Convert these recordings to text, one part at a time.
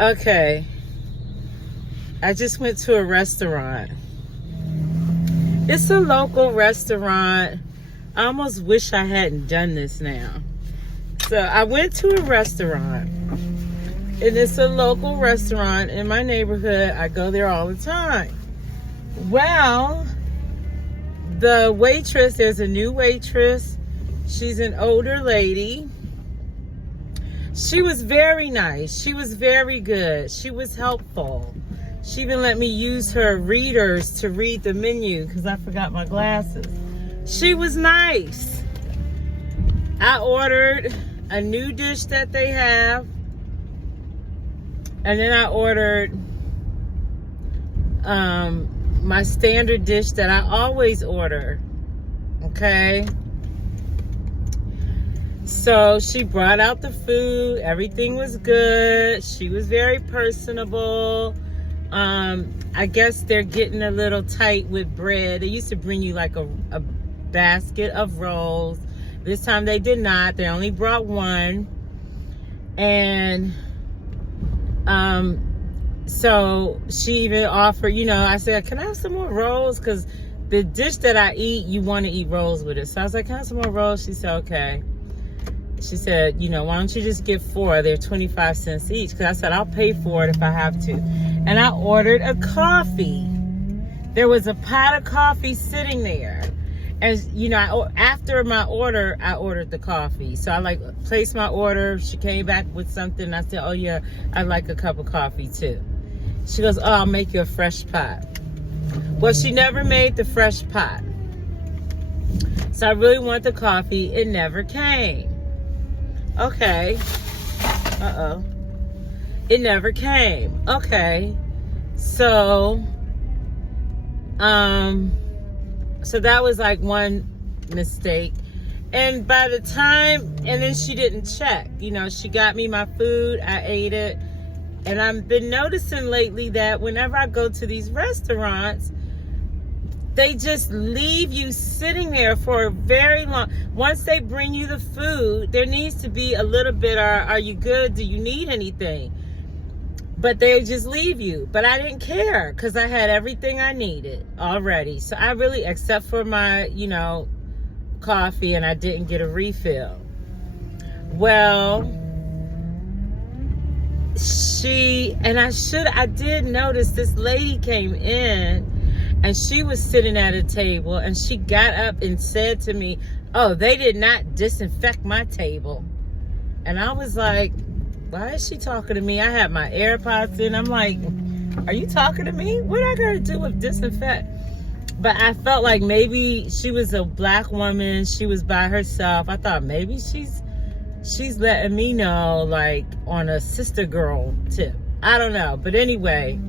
Okay. I just went to a restaurant. It's a local restaurant. I almost wish I hadn't done this now. So I went to a restaurant. And it's a local restaurant in my neighborhood. I go there all the time. Well, the waitress, there's a new waitress. She's an older lady. She was very nice. She was very good. She was helpful. She even let me use her readers to read the menu because I forgot my glasses. She was nice. I ordered a new dish that they have. And then I ordered my standard dish that I always order. Okay. So she brought out the food. Everything was good. She was very personable. I guess they're getting a little tight with bread. They used to bring you like a basket of rolls. This time they did not. They only brought one. And so she even offered, I said, can I have some more rolls? Because the dish that I eat, you want to eat rolls with it. So I was like, can I have some more rolls? She said, okay. She said, why don't you just get 4? They're 25 cents each. Because I said, I'll pay for it if I have to. And I ordered a coffee. There was a pot of coffee sitting there. And, after my order, I ordered the coffee. So I placed my order. She came back with something. I said, oh yeah, I'd like a cup of coffee too. She goes, oh, I'll make you a fresh pot. Well, she never made the fresh pot. So I really want the coffee. It never came. Okay. Uh-oh. It never came. Okay. So that was like one mistake. And by the time, and then she didn't check. She got me my food. I ate it. And I've been noticing lately that whenever I go to these restaurants, they just leave you sitting there for a very long. Once they bring you the food, there needs to be a little bit, are you good? Do you need anything? But they just leave you. But I didn't care because I had everything I needed already. So I really, except for my, coffee, and I didn't get a refill. Well, I did notice this lady came in and she was sitting at a table and she got up and said to me, oh, they did not disinfect my table. And I was like, why is she talking to me? I had my AirPods in. I'm like, are you talking to me? What I got to do with disinfect? But I felt like maybe she was a black woman. She was by herself. I thought maybe she's letting me know, like, on a sister girl tip. I don't know. But anyway,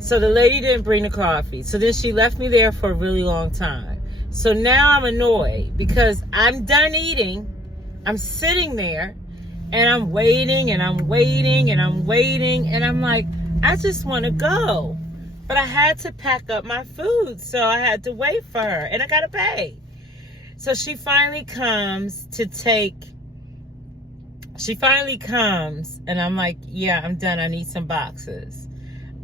so the lady didn't bring the coffee. So then she left me there for a really long time. So now I'm annoyed because I'm done eating. I'm sitting there. And I'm waiting and I'm waiting and I'm waiting. And I'm like, I just want to go. But I had to pack up my food. So I had to wait for her. And I got to pay. So she finally comes. And I'm like, yeah, I'm done. I need some boxes.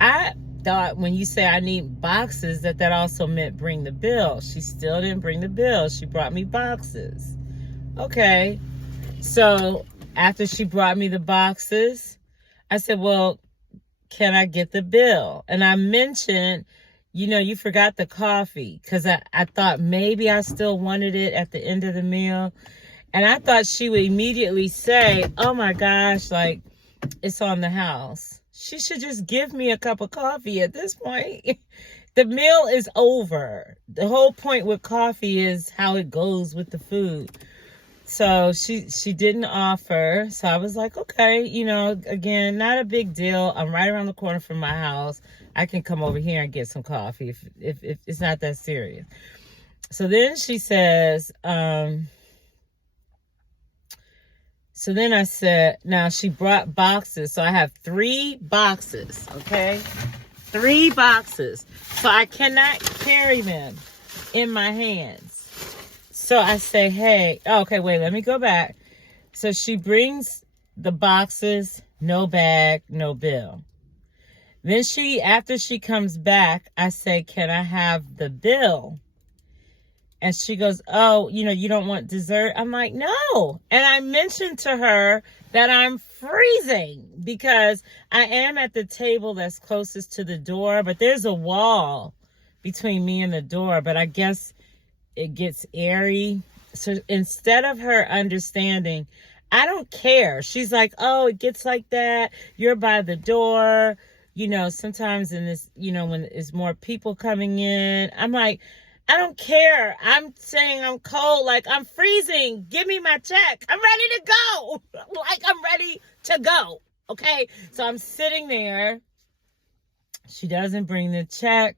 I thought when you say I need boxes that also meant bring the bill. She still didn't bring the bill. She brought me boxes. Okay. So after she brought me the boxes, I said, well, can I get the bill? And I mentioned, you forgot the coffee because I thought maybe I still wanted it at the end of the meal. And I thought she would immediately say, oh my gosh, like it's on the house. She should just give me a cup of coffee at this point. The meal is over. The whole point with coffee is how it goes with the food. So she didn't offer. So I was like, okay, again, not a big deal. I'm right around the corner from my house. I can come over here and get some coffee if it's not that serious. So then she says, so then I said, now she brought boxes. So I have 3 boxes, okay? 3 boxes. So I cannot carry them in my hands. So I say, hey, okay, wait, let me go back. So she brings the boxes No bag, no bill. Then after she comes back, I say, can I have the bill? And she goes, oh, you don't want dessert? I'm like, no. And I mentioned to her that I'm freezing because I am at the table that's closest to the door, but there's a wall between me and the door, but I guess it gets airy. So instead of her understanding, I don't care. She's like, oh, it gets like that. You're by the door. Sometimes in this, when there's more people coming in, I'm like, I don't care. I'm saying I'm cold. Like, I'm freezing. Give me my check. I'm ready to go. Like, I'm ready to go. Okay. So I'm sitting there. She doesn't bring the check.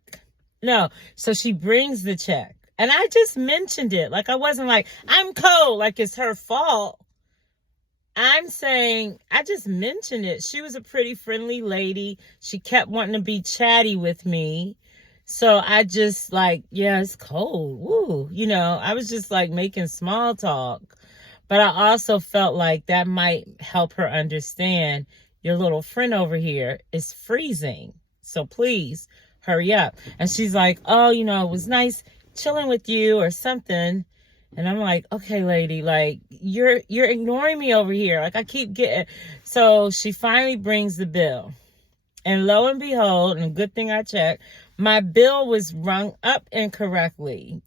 No. So she brings the check. And I just mentioned it. Like, I wasn't like, I'm cold. Like, it's her fault. I'm saying, I just mentioned it. She was a pretty friendly lady. She kept wanting to be chatty with me. So I just like, yeah, it's cold. Woo. I was just like making small talk. But I also felt like that might help her understand your little friend over here is freezing. So please hurry up. And she's like, oh, it was nice chilling with you or something. And I'm like, okay, lady, like you're ignoring me over here. Like I keep getting. So she finally brings the bill. And lo and behold, and good thing I checked, my bill was rung up incorrectly.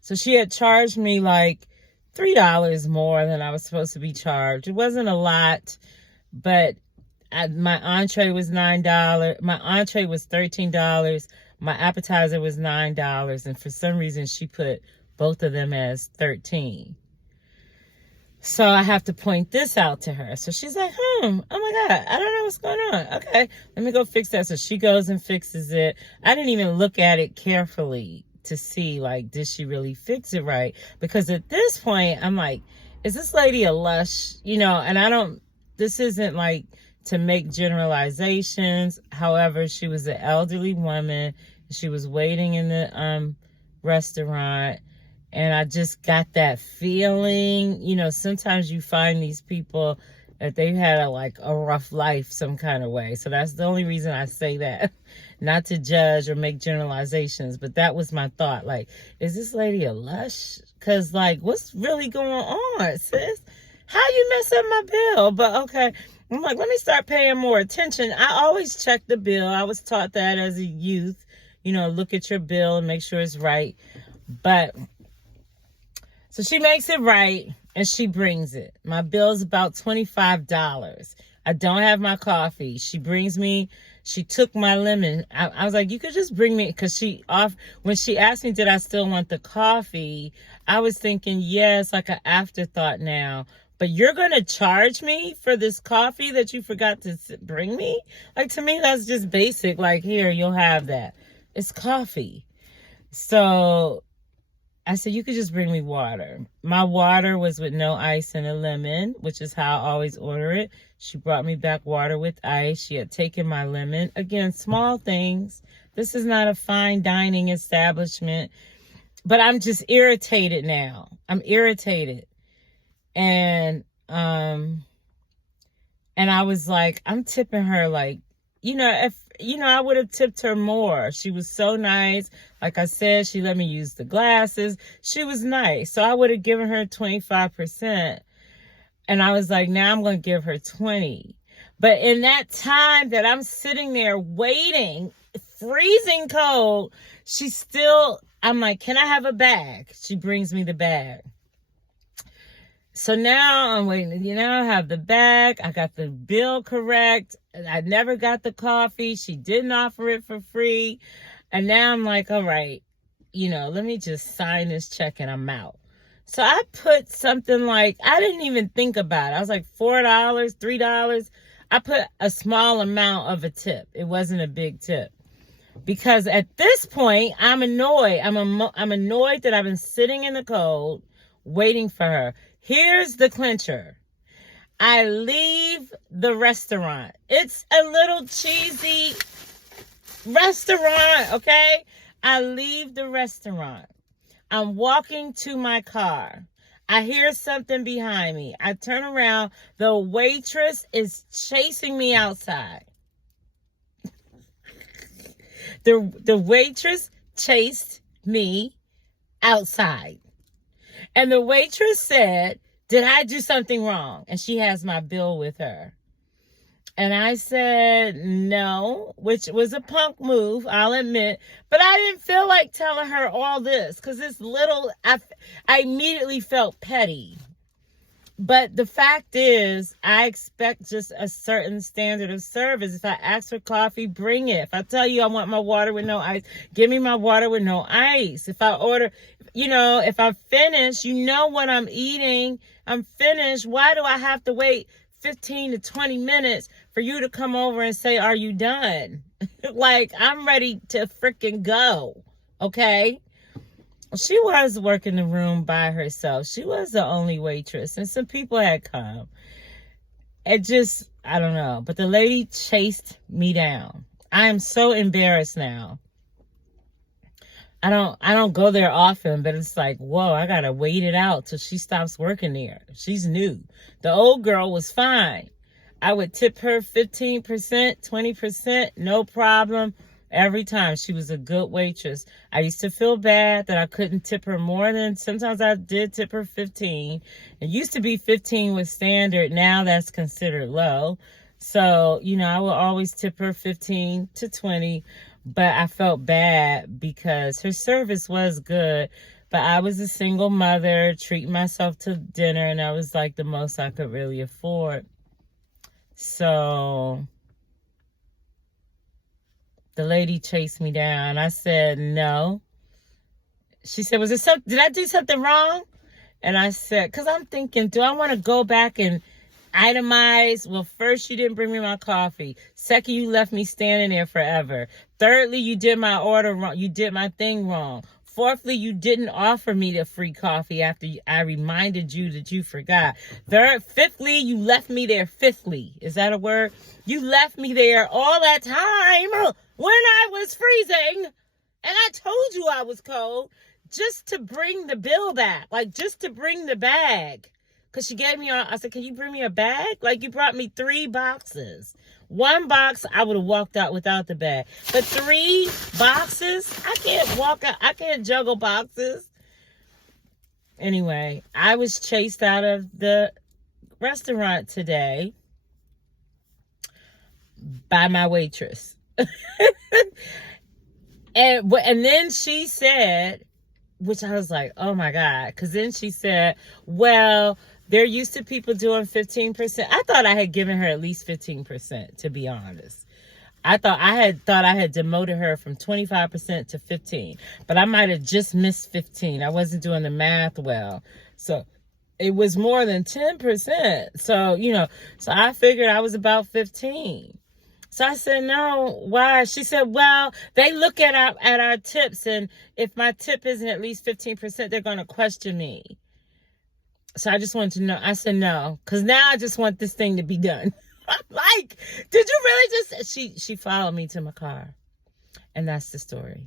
So she had charged me like $3 more than I was supposed to be charged. It wasn't a lot, but my entree was $9. My entree was $13. My appetizer was $9. And for some reason, she put both of them as $13. So I have to point this out to her. So she's like, oh my God, I don't know what's going on. Okay, let me go fix that. So she goes and fixes it. I didn't even look at it carefully to see, like, did she really fix it right? Because at this point, I'm like, is this lady a lush? And this isn't like to make generalizations. However, she was an elderly woman. She was waiting in the restaurant. And I just got that feeling, sometimes you find these people that they've had a rough life some kind of way. So that's the only reason I say that, not to judge or make generalizations. But that was my thought. Like, is this lady a lush? Because, like, what's really going on, sis? How you mess up my bill? But, okay. I'm like, let me start paying more attention. I always check the bill. I was taught that as a youth. Look at your bill and make sure it's right. But so she makes it right and she brings it. My bill's about $25. I don't have my coffee. She took my lemon. I was like, you could just bring me, because when she asked me, did I still want the coffee? I was thinking, yes, like an afterthought now. But you're going to charge me for this coffee that you forgot to bring me? Like, to me, that's just basic. Like, here, you'll have that. It's coffee. So I said, you could just bring me water. My water was with no ice and a lemon, which is how I always order it. She brought me back water with ice. She had taken my lemon. Again, small things. This is not a fine dining establishment. But I'm just irritated now. I'm irritated. And I was like, I'm tipping her like, if I would have tipped her more. She was so nice. Like I said, she let me use the glasses. She was nice. So I would have given her 25%. And I was like, now I'm going to give her 20. But in that time that I'm sitting there waiting, freezing cold, I'm like, can I have a bag? She brings me the bag. So now I'm waiting. I have the bag. I got the bill correct. I never got the coffee. She didn't offer it for free. And now I'm like, all right, let me just sign this check and I'm out. So I put something like, I didn't even think about it. I was like $4, $3. I put a small amount of a tip. It wasn't a big tip. Because at this point, I'm annoyed. I'm annoyed that I've been sitting in the cold waiting for her. Here's the clincher. I leave the restaurant. It's a little cheesy restaurant, okay? I leave the restaurant. I'm walking to my car. I hear something behind me. I turn around. The waitress is chasing me outside. The waitress chased me outside. And the waitress said, did I do something wrong? And she has my bill with her. And I said, no, which was a punk move, I'll admit. But I didn't feel like telling her all this because it's little, I immediately felt petty. But the fact is, I expect just a certain standard of service. If I ask for coffee, bring it. If I tell you I want my water with no ice, give me my water with no ice. If I order, if I finish, what I'm eating, I'm finished. Why do I have to wait 15 to 20 minutes for you to come over and say, are you done? Like, I'm ready to freaking go. Okay? She was working the room by herself. She was the only waitress, and some people had come. It just, I don't know. But the lady chased me down. I am so embarrassed now. I don't go there often, but it's like, whoa, I gotta wait it out till she stops working there. She's new. The old girl was fine. I would tip her 15%, 20%, no problem. Every time. She was a good waitress. I used to feel bad that I couldn't tip her more than, sometimes I did tip her 15. It used to be 15 was standard. Now that's considered low. So, I would always tip her 15 to 20, but I felt bad because her service was good, but I was a single mother treating myself to dinner, and that was like the most I could really afford. So the lady chased me down. I said, no. She said, did I do something wrong? And I said, because I'm thinking, do I want to go back and itemize? Well, first, you didn't bring me my coffee. Second, you left me standing there forever. Thirdly, you did my order wrong. You did my thing wrong. Fourthly, you didn't offer me the free coffee after I reminded you that you forgot. Fifthly, you left me there. Fifthly, is that a word? You left me there all that time when I was freezing, and I told you I was cold, just to bring the bill back, like just to bring the bag. Because she gave me, I said, can you bring me a bag? Like, you brought me 3 boxes. 1 box, I would have walked out without the bag. But 3 boxes, I can't walk out, I can't juggle boxes. Anyway, I was chased out of the restaurant today by my waitress. and then she said, which I was like, oh my God. Because then she said, well, they're used to people doing 15%. I thought I had given her at least 15%, to be honest. I thought I had demoted her from 25% to 15. But I might have just missed 15. I wasn't doing the math well. So it was more than 10%. So, so I figured I was about 15. So I said, no, why? She said, well, they look at our tips, and if my tip isn't at least 15%, they're going to question me. So I just wanted to know. I said, no, because now I just want this thing to be done. I'm like, did you really just? She followed me to my car, and that's the story.